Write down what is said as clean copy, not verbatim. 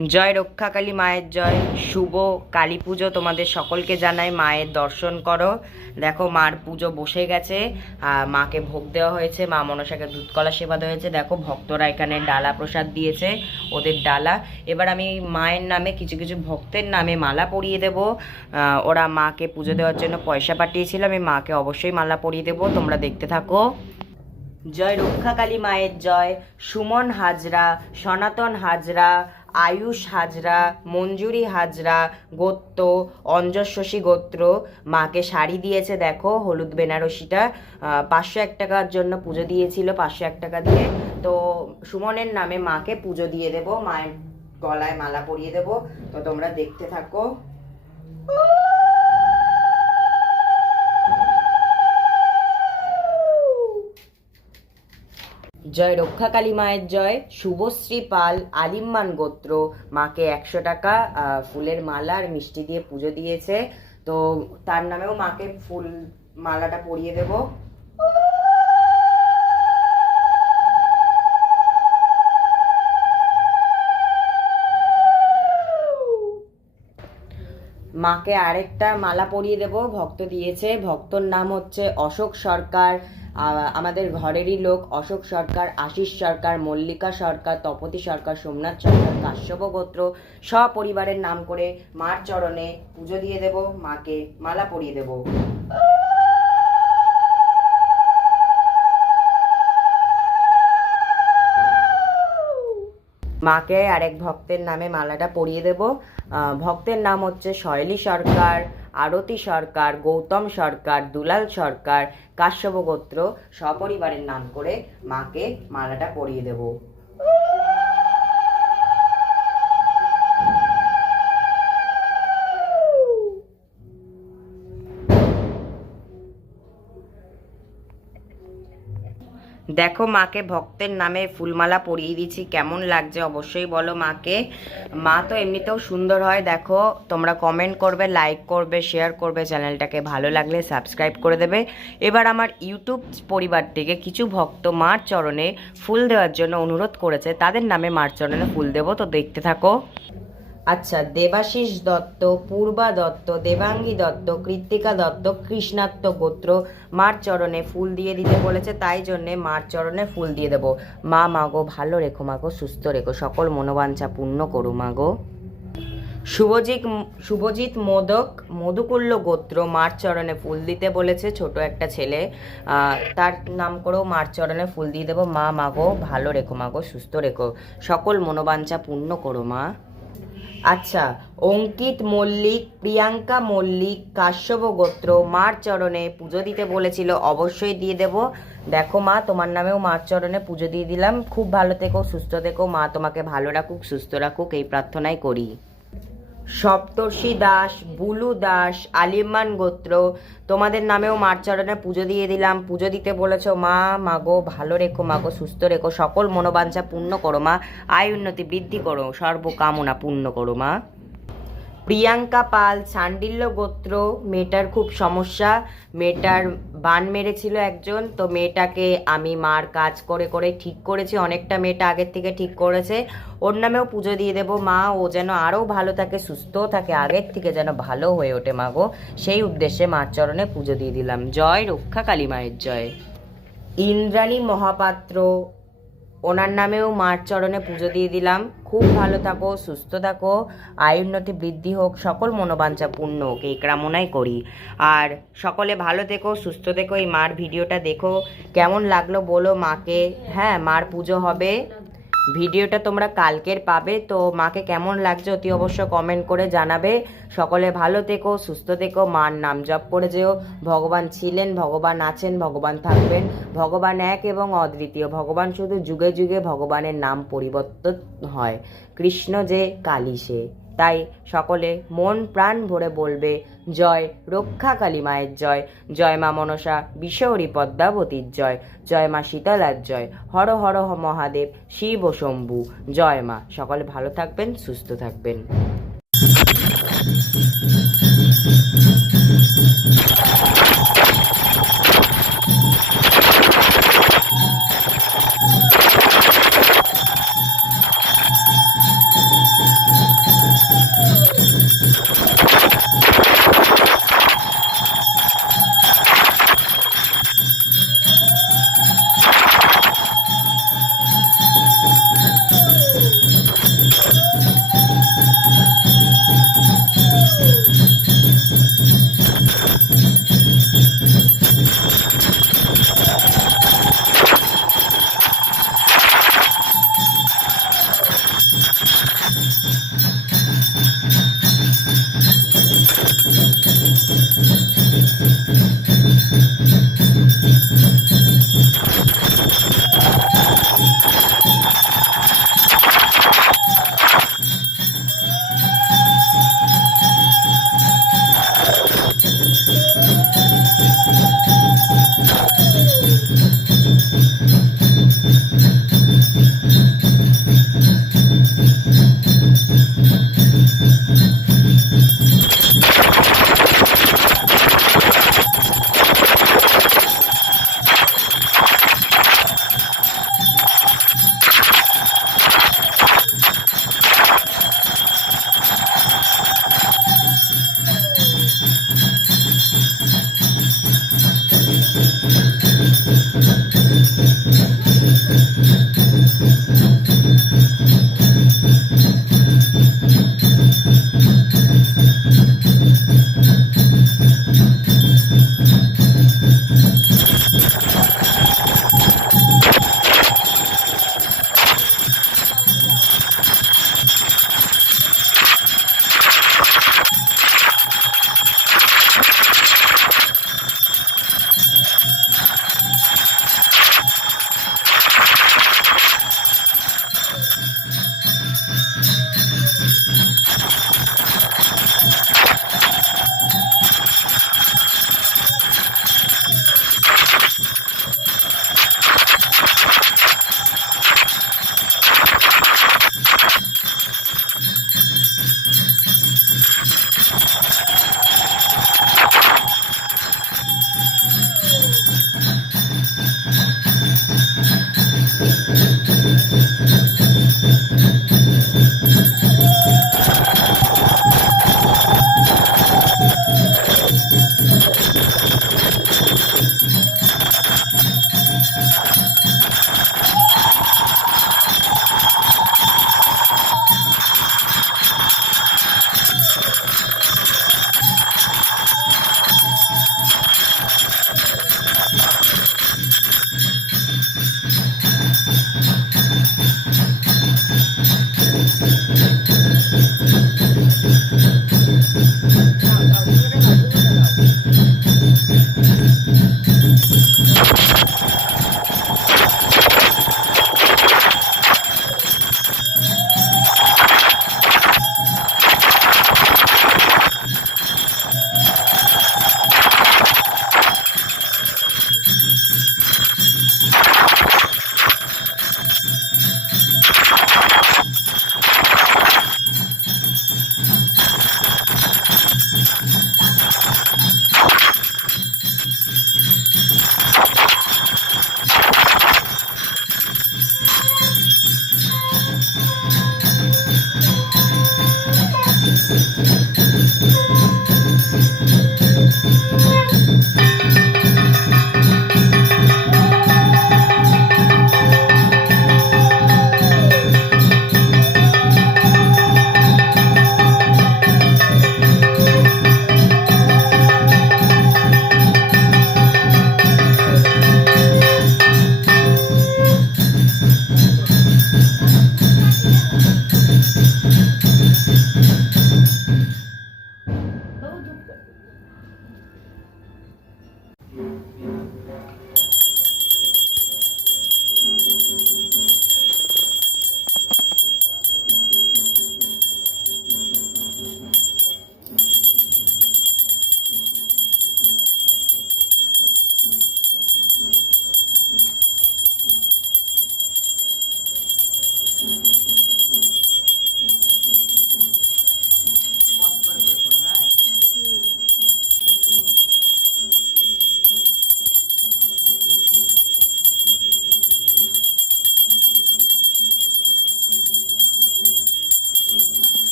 জয় রক্ষাকালী মায়ের জয়। শুভ কালী পুজো তোমাদের সকলকে জানাই। মায়ের দর্শন করো। দেখো মার পুজো বসে গেছে, মাকে ভোগ দেওয়া হয়েছে, মা মনসাকে দুধকলা সেবা দেওয়া হয়েছে। দেখো ভক্তরা এখানে ডালা প্রসাদ দিয়েছে, ওদের ডালা। এবার আমি মায়ের নামে কিছু কিছু ভক্তের নামে মালা পরিয়ে দেব। ওরা মাকে পুজো দেওয়ার জন্য পয়সা পাঠিয়েছিল, আমি মাকে অবশ্যই মালা পরিয়ে দেবো, তোমরা দেখতে থাকো। জয় রক্ষাকালী মায়ের জয়। সুমন হাজরা, সনাতন হাজরা, আয়ুষ হাজরা, মঞ্জুরি হাজরা গোত্র, অঞ্জস্বসী গোত্র মাকে শাড়ি দিয়েছে। দেখো হলুদ বেনারসিটা 501 টাকার জন্য পুজো দিয়েছিল, 501 টাকা দিয়ে। তো সুমনের নামে মাকে পুজো দিয়ে দেব, মায়ের গলায় মালা পরিয়ে দেব। তো তোমরা দেখতে থাকো। জয় রক্ষাকালী মায়ের জয়। শুভশ্রী পাল, আলিম্মান গোত্র মাকে 100 টাকা ফুলের মালা আর মিষ্টি দিয়ে পুজো দিয়েছে। তো তার নামেও মাকে ফুল মালাটা পরিয়ে দেব। মাকে আরেকটা মালা পরিয়ে দেব, ভক্ত দিয়েছে। ভক্তর নাম হচ্ছে অশোক সরকার, আমাদের ঘরেরই লোক। অশোক সরকার, আশিস সরকার, মল্লিকা সরকার, তপতি সরকার, সোমনাথ সরকার, কাশ্যপ গোত্র সপরিবারের নাম করে মার চরণে পুজো দিয়ে দেব, মাকে মালা পরিয়ে দেব। মাকে আরেক ভক্তের নামে মালাটা পরিয়ে দেব। ভক্তের নাম হচ্ছে শৈলী সরকার, আরতি সরকার, গৌতম সরকার, দুলাল সরকার, কাশ্যপ গোত্র সপরিবারের নাম করে মাকে মালাটা পরিয়ে দেব। দেখো মাকে ভক্তের নামে ফুলমালা পরিয়ে দিচ্ছি, কেমন লাগছে অবশ্যই বলো মাকে। মা তো এমনিতেও সুন্দর হয়। দেখো তোমরা কমেন্ট করবে, লাইক করবে, শেয়ার করবে, চ্যানেলটাকে ভালো লাগলে সাবস্ক্রাইব করে দেবে। এবার আমার ইউটিউব পরিবার থেকে কিছু ভক্ত মার চরণে ফুল দেওয়ার জন্য অনুরোধ করেছে, তাদের নামে মার চরণে ফুল দেবো, তো দেখতে থাকো। আচ্ছা, দেবাশিস দত্ত, পূর্বা দত্ত, দেবাঙ্গী দত্ত, কৃত্তিকা দত্ত, কৃষ্ণাত্ম গোত্র মার চরণে ফুল দিয়ে দিতে বলেছে, তাই জন্যে মার চরণে ফুল দিয়ে দেবো। মা মাগো ভালো রেখো, মাগো সুস্থ রেখো, সকল মনোবাঞ্ছা পূর্ণ করো মাগো। শুভজিৎ মোদক, মধুকুল্ল গোত্র মার চরণে ফুল দিতে বলেছে, ছোট একটা ছেলে, তার নাম করেও মার চরণে ফুল দিয়ে দেবো। মা মাগো ভালো রেখো, মাগো সুস্থ রেখো, সকল মনোবাঞ্ছা পূর্ণ করো মা। আচ্ছা, অঙ্কিত মল্লিক, প্রিয়াঙ্কা মল্লিক, কাশ্যপ গোত্র মার চরণে পুজো দিতে বলেছিল, অবশ্যই দিয়ে দেব। দেখো মা তোমার নামেও মার চরণে পুজো দিয়ে দিলাম। খুব ভালো থেকো, সুস্থ থেকো, মা তোমাকে ভালো রাখুক, সুস্থ রাখুক, এই প্রার্থনাই করি। সপ্তর্ষি দাস, বুলু দাস, আলিমান গোত্র তোমাদের নামেও মার চরণে পুজো দিয়ে দিলাম। পুজো দিতে বলেছ, মা মাগো ভালো রেখো, মাগো সুস্থ রেখো, সকল মনোবাঞ্ছা পূর্ণ করো মা, আয় উন্নতি বৃদ্ধি করো, সর্বকামনা পূর্ণ করো মা। প্রিয়াঙ্কা পাল, চান্ডিল্য গোত্র মেয়েটার খুব সমস্যা, মেয়েটার বান মেরেছিল একজন, তো মেয়েটাকে আমি মার কাজ করে করে ঠিক করেছি, অনেকটা মেয়েটা আগের থেকে ঠিক করেছে। ওর নামেও পুজো দিয়ে দেবো। মা ও যেন আরও ভালো থাকে, সুস্থও থাকে, আগের থেকে যেন ভালো হয়ে ওঠে মাগো, সেই উদ্দেশ্যে মার চরণে পুজো দিয়ে দিলাম। জয় রক্ষাকালী মায়ের জয়। ইন্দ্রাণী মহাপাত্র, ওনার নামেও মার চরণে পুজো দিয়ে দিলাম। খুব ভালো থাকো, সুস্থ থাকো, আয়ুন্নতি বৃদ্ধি হোক, সকল মনোবাঞ্ছা পূর্ণ হোক, এই কামনাই করি। আর সকলে ভালো থেকো, সুস্থ থেকো। এই মার ভিডিওটা দেখো, কেমন লাগলো বলো মাকে। হ্যাঁ, মার পুজো হবে, ভিডিওটা তোমরা কালকের পাবে। তো মাকে কেমন লাগছে অতি অবশ্য কমেন্ট করে জানাবে। সকলে ভালো থেকো, সুস্থ থেকো, মার নাম জপ করে যেও। ভগবান ছিলেন, ভগবান আছেন, ভগবান থাকবেন, ভগবান এক এবং অদ্বিতীয়। ভগবান শুধু যুগে যুগে ভগবানের নাম পরিবর্তন হয়, কৃষ্ণ যে কালী সে। তাই সকলে মন প্রাণ ভরে বলবে জয় রক্ষা কালী মায়ের জয়, জয় মা মনসা বিশ্বহরি পদ্মাবতীর জয়, জয় মা শীতলার জয়, হর হর মহাদেব শিব ও শম্ভু জয় মা। সকলে ভালো থাকবেন, সুস্থ থাকবেন।